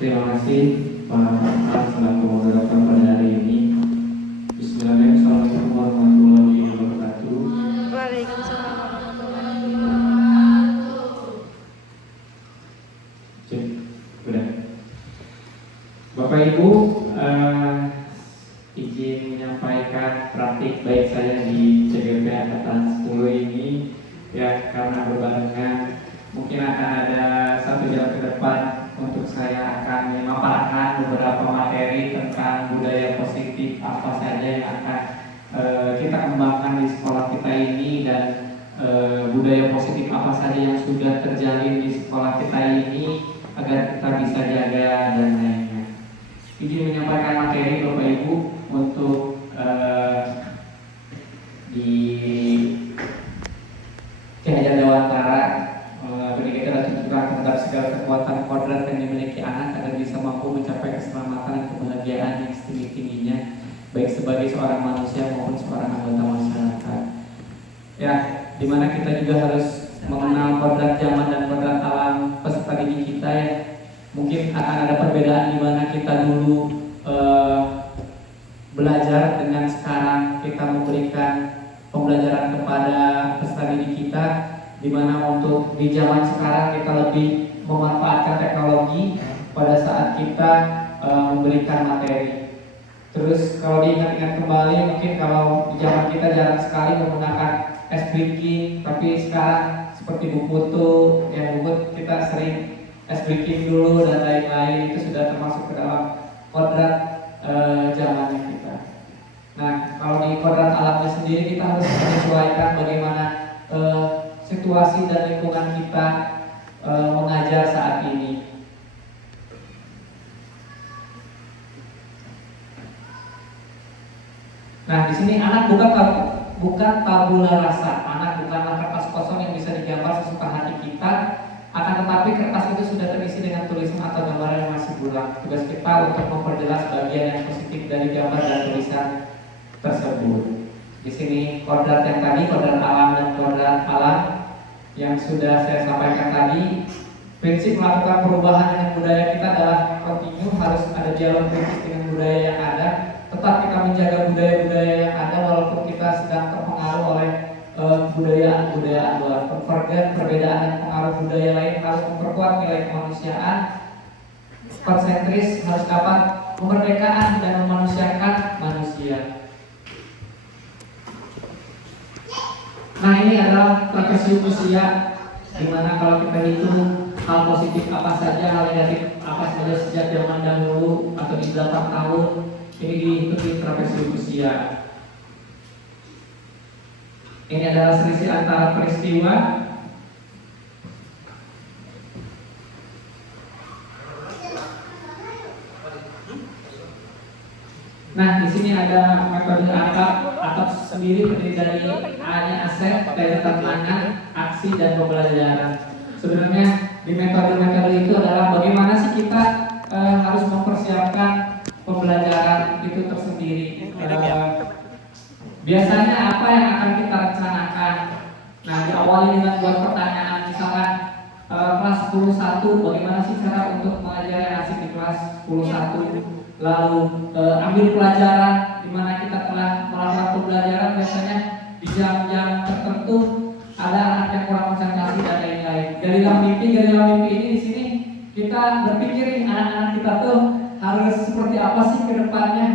Terima kasih Pak Atas selaku moderator pada hari ini. Bismillahirrahmanirrahim. Assalamualaikum warahmatullahi wabarakatuh. Waalaikumsalam warahmatullahi wabarakatuh. Cek, udah. Bapak Ibu, izin menyampaikan praktik baik saya di CGP Angkatan 10 ini ya, karena berbarengan mungkin akan ada satu jam ke depan untuk saya akan memaparkan beberapa materi tentang budaya positif apa saja yang akan kita kembangkan di sekolah kita ini, dan budaya positif apa saja yang sudah terjalin di sekolah kita ini agar kita bisa jaga dan lainnya. Izin menyampaikan materi Bapak Ibu untuk di Ki Hajar Dewantara. Pendidikan dan tuntunan terhadap segala kekuatan kodrat yang dimiliki anak agar bisa mampu mencapai keselamatan dan kebahagiaan yang setinggi-tingginya, baik sebagai seorang manusia maupun seorang anggota masyarakat. Ya, dimana kita juga harus mengenal kodrat zaman dan kodrat alam peserta didik kita ya. Mungkin akan ada perbedaan di mana kita dulu belajar dengan sekarang kita memberikan pembelajaran kepada peserta didik kita, di mana untuk di zaman sekarang kita lebih memanfaatkan teknologi pada saat kita memberikan materi. Terus kalau diingat-ingat kembali, mungkin kalau di zaman kita jarang sekali menggunakan S-Breaking, tapi sekarang seperti buku foto, yang buku kita sering S-Breaking dulu dan lain-lain, itu sudah termasuk ke dalam kodrat zamannya kita. Nah, kalau di kodrat alamnya sendiri kita harus menyesuaikan bagaimana situasi dan lingkungan kita mengajar saat ini. Nah, di sini anak bukan tabula rasa. Anak bukanlah kertas kosong yang bisa digambar sesuka hati kita. Akan tetapi kertas itu sudah terisi dengan tulisan atau gambaran yang masih buram. Tugas kita untuk memperjelas bagian yang positif dari gambar dan tulisan tersebut. Di sini kodrat yang tadi, kodrat alam dan kodrat alam yang sudah saya sampaikan tadi. Prinsip melakukan perubahan dengan budaya kita adalah kontinu, harus ada dialog kritis dengan budaya yang ada. Tetap kita menjaga budaya-budaya yang ada walaupun kita sedang terpengaruh oleh budaya-budaya luar. Forget perbedaan dan pengaruh budaya lain, harus memperkuat nilai kemanusiaan. Persentris harus dapat kemerdekaan dan memanusiakan manusia. Nah, ini adalah trapesium usia, dimana kalau kita hitung hal positif apa saja, hal negatif apa saja sejak zaman dahulu atau di 8 tahun, ini dihitung di trapesium usia. Ini adalah selisih antara peristiwa. Nah, di sini ada metode atap sendiri terdiri dari A-nya aset, dari tantangan, aksi, dan pembelajaran. Sebenarnya di metode-metode itu adalah bagaimana sih kita harus mempersiapkan pembelajaran itu tersendiri. Biasanya apa yang akan kita rencanakan? Nah, diawali dengan buat pertanyaan, misalkan kelas 10-1, bagaimana sih cara untuk mengajar yang asik di kelas 10-1? Lalu ambil pelajaran di mana kita telah melakukan pembelajaran, biasanya di jam-jam tertentu ada anak yang kurang konsentrasi dan lain-lain. Garilah mimpi ini di sini kita berpikir anak-anak kita tuh harus seperti apa sih ke depannya.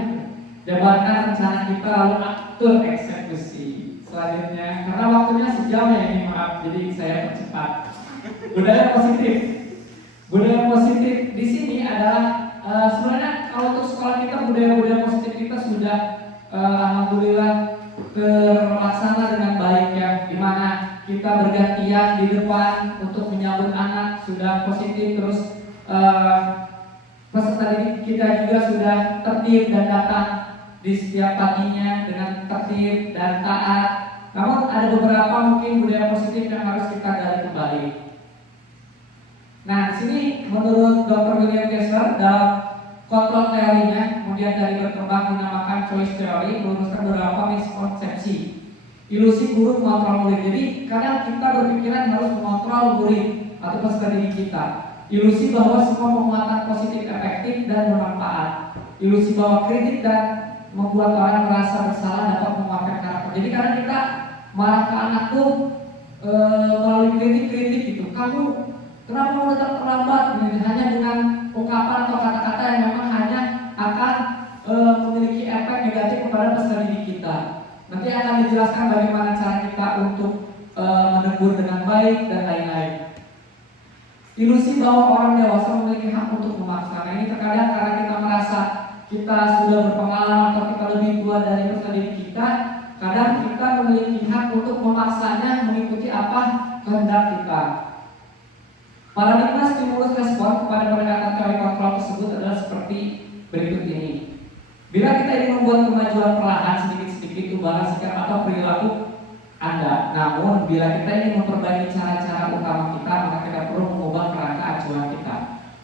Jabarkan rencana kita lalu atur eksekusi. Selanjutnya, karena waktunya sejam ya ini, maaf, jadi saya percepat. Budaya positif. Budaya positif di sini adalah sebenarnya kalau untuk sekolah kita budaya-budaya positif kita sudah alhamdulillah terlaksana dengan baik ya, dimana kita bergantian di depan untuk menyambut anak sudah positif, terus peserta didik kita juga sudah tertib dan datang di setiap paginya dengan tertib dan taat. Namun ada beberapa mungkin budaya positif yang harus kita gali kembali. Nah, di sini menurut Dr. William Kessler dalam kontrol teorinya, kemudian dari berkembang dinamakan choice theory, meluruskan beberapa miskonsepsi. Ilusi guru mengontrol murid. Jadi kadang kita berpikiran harus mengontrol murid atau peserta didik kita. Ilusi bahwa semua penguatan positif efektif dan bermanfaat. Ilusi bahwa kritik dan membuat orang merasa bersalah dapat menguatkan karakter. Jadi karena kita marah ke anak tuh melalui kritik-kritik gitu, kamu kenapa mau datang terlambat? Hanya dengan ungkapan atau kata-kata yang memang hanya akan memiliki efek negatif kepada peserta didik kita. Nanti akan dijelaskan bagaimana cara kita untuk menegur dengan baik dan lain-lain. Ilusi bahwa orang dewasa memiliki hak untuk memaksa. Nah, ini terkadang karena kita merasa kita sudah berpengalaman atau kita lebih tua dari peserta didik kita, kadang kita memiliki hak untuk memaksanya mengikuti apa kehendak kita. Paradigma stimulus respon kepada pendekatan teori kontrol tersebut adalah seperti berikut ini. Bila kita ingin membuat kemajuan perlahan sedikit-sedikit ubahlah sikap atau perilaku Anda. Namun bila kita ingin memperbaiki cara-cara utama kita, maka kita perlu mengubah kerangka acuan kita.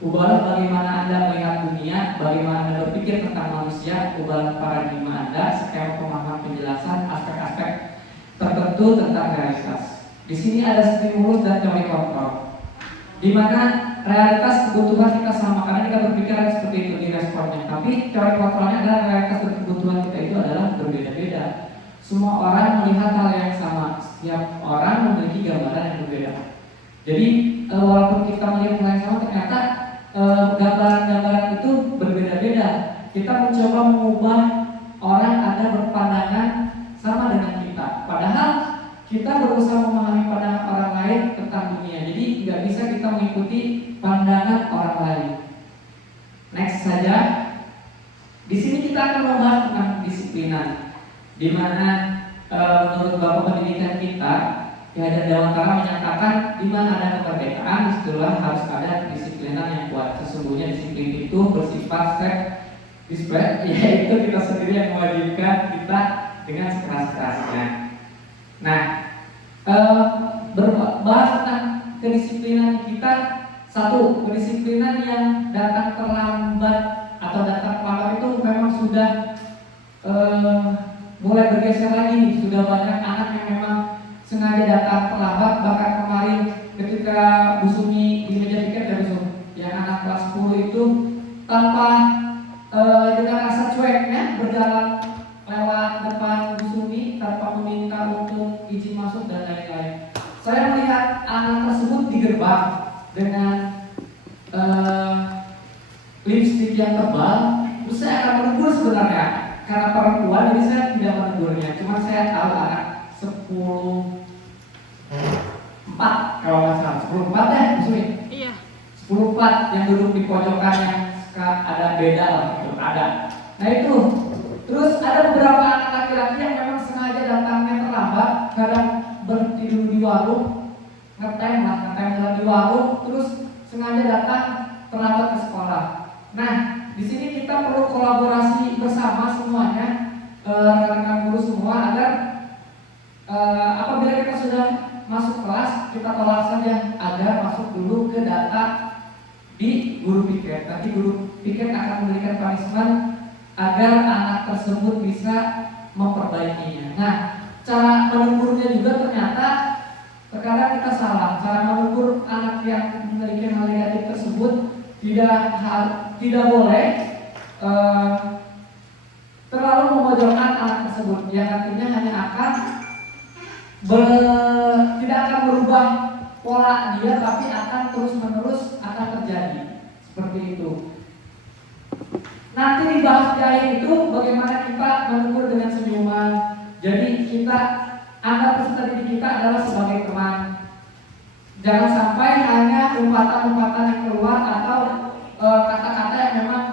Ubahlah bagaimana Anda melihat dunia, bagaimana Anda berpikir tentang manusia, ubahlah paradigma Anda, skema pemahaman penjelasan aspek-aspek tertentu tentang realitas. Di sini ada stimulus dan teori kontrol, di mana realitas kebutuhan kita sama, karena kita berpikir seperti itu di responnya. Tapi teori kontrolnya adalah realitas dan kebutuhan kita itu adalah berbeda-beda. Semua orang melihat hal yang sama, setiap orang memiliki gambaran yang berbeda. Jadi walaupun kita melihat hal yang sama, ternyata gambaran-gambaran itu berbeda-beda. Kita mencoba mengubah orang agar berpandangan sama dengan kita, padahal kita berusaha memahami pandangan orang lain tentang dunia. Jadi nggak bisa kita mengikuti pandangan orang lain. Next saja. Di sini kita akan membahas tentang kedisiplinan, di mana menurut Bapak Pendidikan kita, Ki Hajar Dewantara menyatakan di mana ada kemerdekaan, disitulah harus ada kedisiplinan yang kuat. Sesungguhnya disiplin itu bersifat step yaitu kita sendiri yang mewajibkan kita dengan sekeras-kerasnya. Nah, berbahas tentang kedisiplinan kita, satu, kedisiplinan yang datang terlambat atau datang terlambat itu memang sudah mulai bergeser lagi. Sudah banyak anak yang memang sengaja datang terlambat. Bahkan kemarin ketika Bu Sumi di meja tiket ya Bu Sumi, yang anak kelas 10 itu tanpa dengan rasa cueknya berjalan lewat depan Bu Sumi tanpa meminta untuk izin masuk dan lain-lain. Saya melihat anak tersebut di gerbang dengan lipstik yang tebal. Terus saya akan menegur sebenarnya karena perempuan, jadi saya tidak menegurnya. Cuma saya tahu anak 10-4 kalau nggak salah, 10-4 ya Bu Sumi? Iya. 10-4 yang duduk di pojokan yang ada beda lah, gitu. Ada. Nah itu. Terus ada beberapa anak laki-laki yang memang sengaja datangnya terlambat, kadang berhenti dulu di warung, ngetem jalan di warung, terus sengaja datang terlambat ke sekolah. Nah, di sini kita perlu kolaborasi bersama semuanya, rekan-rekan guru semua, agar apabila kita sudah masuk kelas, kita tolak saja agar masuk dulu ke data di guru piket. Nanti guru piket akan memberikan punishment agar anak tersebut bisa memperbaikinya. Nah, cara menegurnya juga ternyata terkadang kita salah. Cara menegur anak yang memiliki hal negatif tersebut tidak boleh terlalu memojokkan anak tersebut, yang artinya hanya akan tidak akan merubah pola dia, tapi akan terus-menerus akan terjadi seperti itu. Nanti dibahas di akhir itu bagaimana kita menegur dengan senyuman. Jadi kita anggap peserta didik kita adalah sebagai teman. Jangan sampai hanya umpatan-umpatan yang keluar atau kata-kata yang memang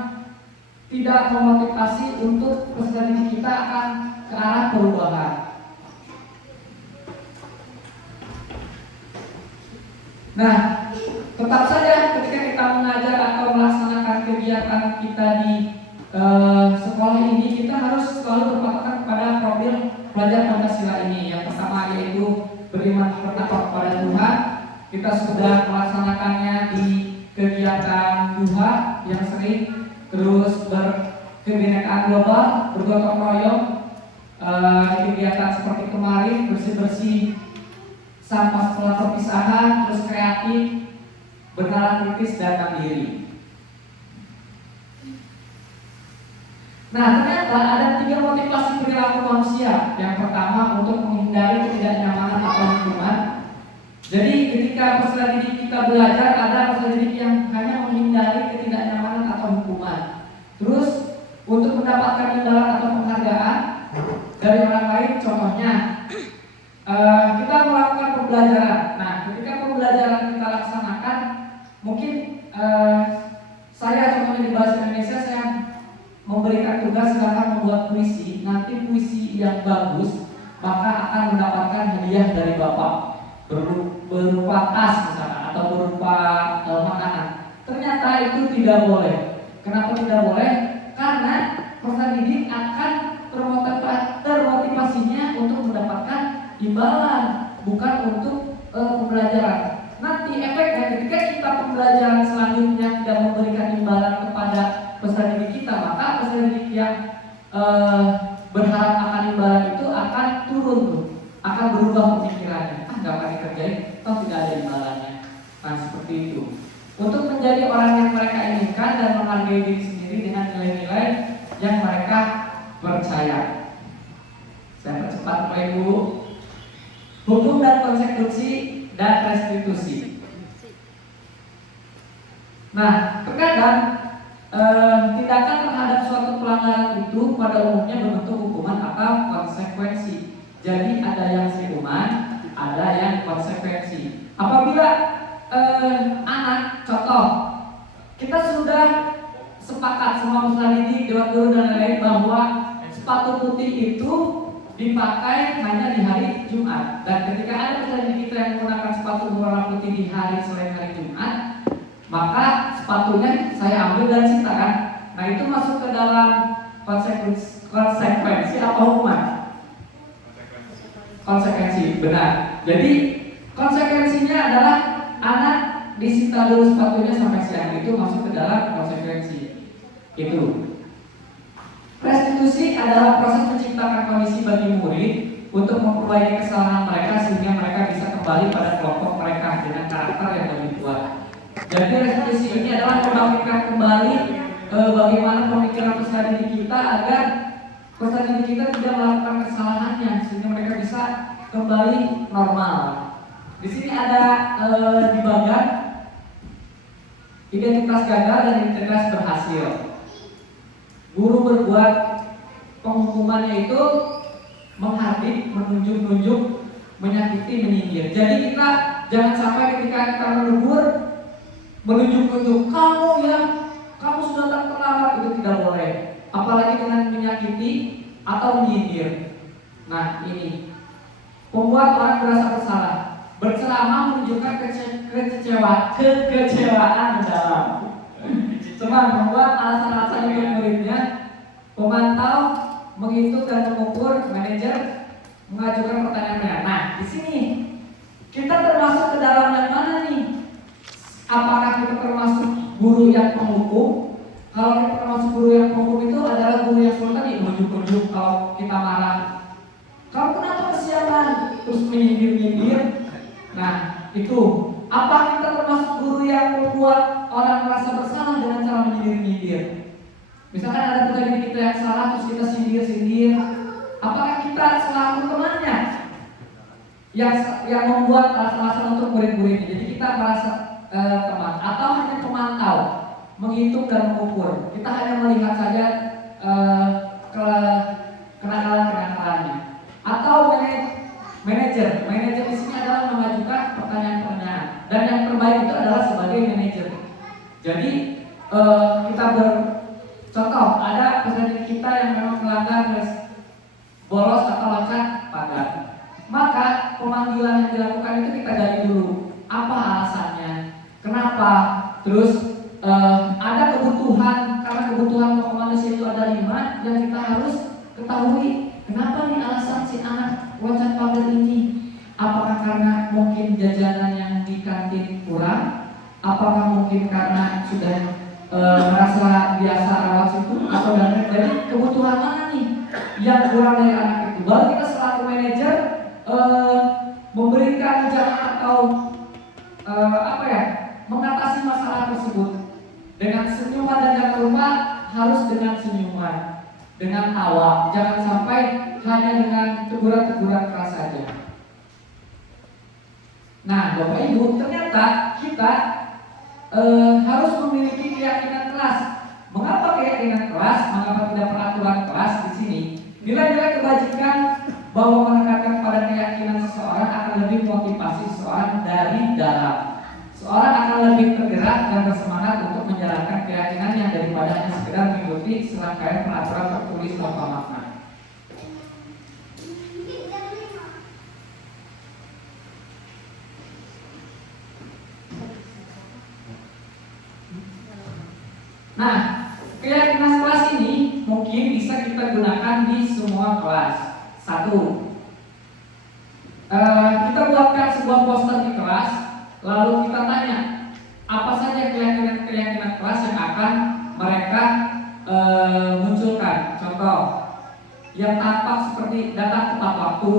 tidak memotivasi untuk peserta didik kita akan ke arah perubahan. Nah, tetap saja ketika kita mengajar atau melaksanakan kegiatan kita di sekolah ini, kita harus selalu berpatokan kepada profil pelajar Pancasila ini. Yang pertama yaitu beriman bertakwa kepada Tuhan. Kita sudah melaksanakannya di kegiatan duha yang sering, terus berkebinekaan global, bergotong royong, di kegiatan seperti kemarin bersih-bersih sampah setelah perpisahan, terus kreatif, bernalar di kritis dan mandiri. Nah, ternyata ada 3 motivasi perilaku manusia. Yang pertama, untuk menghindari ketidaknyamanan atau hukuman. Jadi ketika peserta didik kita belajar, ada peserta didik yang hanya menghindari ketidaknyamanan atau hukuman. Terus untuk mendapatkan imbalan atau penghargaan dari orang lain, contohnya kita melakukan pembelajaran. Nah, ketika pembelajaran kita laksanakan, mungkin saya contohnya di bahasa Indonesia, saya memberikan tugas silakan membuat puisi. Nanti puisi yang bagus maka akan mendapatkan hadiah dari Bapak berupa tas misalnya atau berupa makanan. Ternyata itu tidak boleh. Kenapa tidak boleh? Karena peserta didik akan termotivasinya untuk mendapatkan imbalan, bukan untuk pembelajaran. Nanti efeknya ketika kita pembelajaran selanjutnya tidak memberikan imbalan kepada peserta didik kita, maka peserta didik yang berharap akan imbalan itu akan turun, akan berubah pemikirannya. Nggak akan dikerjain, toh tidak ada imbalannya. Nah, seperti itu. Untuk menjadi orang yang mereka inginkan dan menghargai diri sendiri dengan nilai-nilai yang mereka percaya. Saya percepat Bapak Ibu. Hukum dan konsekuensi dan restitusi. Nah, terkadang tindakan terhadap suatu pelanggaran itu pada umumnya berbentuk hukuman atau konsekuensi. Jadi ada yang hukuman, ada yang konsekuensi. Apabila anak, contoh, kita sudah sepakat sama peserta didik, dewan guru dan lain-lain bahwa sepatu putih itu dipakai hanya di hari Jumat. Dan ketika ada peserta didik kita yang menggunakan sepatu berwarna putih di hari selain hari Jumat, maka sepatunya saya ambil dan sita kan. Nah, itu masuk ke dalam konsekuensi atau hukuman? Konsekuensi, benar. Jadi konsekuensinya adalah anak disita dulu sepatunya sampai siang, itu masuk ke dalam konsekuensi. Itu. Restitusi adalah proses menciptakan kondisi bagi murid untuk memperbaiki kesalahan mereka sehingga mereka bisa kembali pada kelompok mereka dengan karakter yang lebih kuat. Jadi restitusi ini adalah membangkitkan kembali bagaimana pemikiran peserta didik kita agar peserta didik kita tidak melakukan kesalahannya sehingga mereka bisa kembali normal. Di sini ada dibagian identitas gagal dan identitas berhasil. Guru berbuat penghukumannya itu menghardik, menunjuk-nunjuk, menyakiti, menyindir. Jadi kita jangan sampai ketika kita menegur, menunjuk-nunjuk kamu sudah terlambat, itu tidak boleh. Apalagi dengan menyakiti atau menyindir. Nah, ini membuat orang merasa bersalah. Berceramah menunjukkan kekecewaan mendalam. Cuma membuat alasan-alasan untuk muridnya. Pemantau menghitung dan mengukur, manajer mengajukan pertanyaannya. Nah, di sini kita termasuk ke dalam yang mana nih? Apakah kita termasuk guru yang penghukum? Kalau kita termasuk guru yang penghukum itu adalah guru yang selalu tadi menunjuk-nunjuk kalau kita marah. Kamu kenapa kesiangan? Terus menyindir-nyindir. Nah, itu. Apa kita termasuk guru yang membuat orang merasa bersalah dengan cara menyindir-nyindir? Misalkan ada peserta kita yang salah terus kita sindir-sindir. Apakah kita selaku temannya yang membuat alasan-alasan untuk murid-muridnya? Jadi kita merasa teman atau hanya pemantau, menghitung dan mengukur. Kita hanya melihat saja kenakalan-kenakalannya. Atau manajer di sini adalah mengajukan pertanyaan-pertanyaan, dan yang terbaik itu adalah sebagai manajer. Jadi kita contoh ada peserta kita yang memang melanggar bolos atau loncat pagar, maka pemanggilan yang dilakukan itu kita gali dulu. Apa alasannya? Kenapa? Terus ada kebutuhan, karena kebutuhan pokok manusia itu ada 5 dan kita harus ketahui kenapa nih alasan si anak loncat pagar ini. Apakah karena mungkin jajanan yang di kantin kurang? Apakah mungkin karena sudah merasa biasa awas itu? Atau dari kebutuhan mana nih yang kurang dari anak itu? Baru kita selaku manajer memberikan jalan atau mengatasi masalah Dengan senyuman dan jangan lupa harus dengan senyuman, dengan tawa. Jangan sampai hanya dengan teguran-teguran keras saja. Nah, Bapak Ibu, ternyata kita harus memiliki keyakinan keras. Mengapa keyakinan keras? Mengapa tidak peraturan keras di sini? Nilai-nilai kebajikan bahwa menekankan pada keyakinan seseorang akan lebih memotivasi seseorang dari dalam. Seorang akan lebih tergerak dan bersemangat untuk menjalankan keyakinannya daripada hanya sekedar mengikuti serangkaian peraturan tertulis tanpa makna. Nah, keyakinan kelas ini mungkin bisa kita gunakan di semua kelas. Satu, kita buatkan sebuah poster di kelas, lalu kita tanya apa saja keyakinan kelas yang akan mereka munculkan. Contoh, yang tampak seperti datang tepat waktu,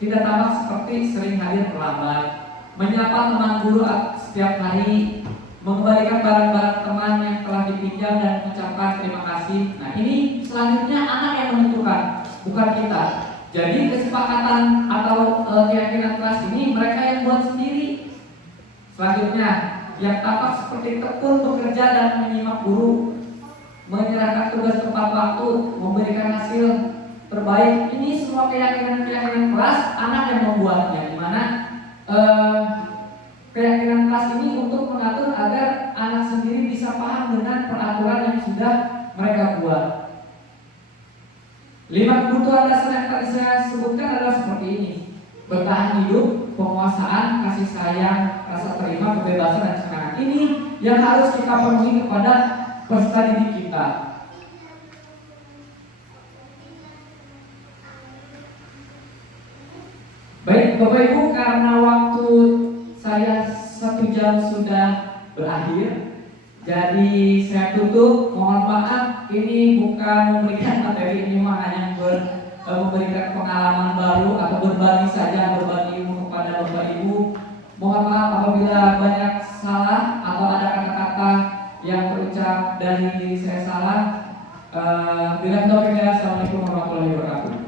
tidak tampak seperti sering hadir terlambat, menyapa teman guru setiap hari, mengembalikan barang-barang teman yang telah dipinjam dan mengucapkan terima kasih. Nah, ini selanjutnya anak yang menentukan, bukan kita. Jadi kesepakatan atau keyakinan kelas ini mereka yang buat sendiri. Selanjutnya, yang tampak seperti tekun bekerja dan menyimak guru, menyerahkan tugas tepat waktu, memberikan hasil terbaik. Ini semua keyakinan kelas anak yang membuatnya, di mana keyakinan kelas ini untuk mengatur agar anak sendiri bisa paham dengan peraturan yang sudah mereka buat. 5 kebutuhan dasar yang tadi saya sebutkan adalah seperti ini: bertahan hidup, penguasaan, kasih sayang, rasa terima, kebebasan, dan kesenangan. Ini yang harus kita penuhi kepada peserta didik kita. Baik Bapak Ibu, karena waktu saya 1 jam sudah berakhir, jadi saya tutup. Mohon maaf, ini bukan memberikan materi, ini hanya memberikan pengalaman baru atau berbagi saja, berbagi ilmu kepada Bapak Ibu. Mohon maaf apabila banyak salah atau ada kata-kata yang terucap dari diri saya salah. Bila Assalamualaikum warahmatullahi wabarakatuh.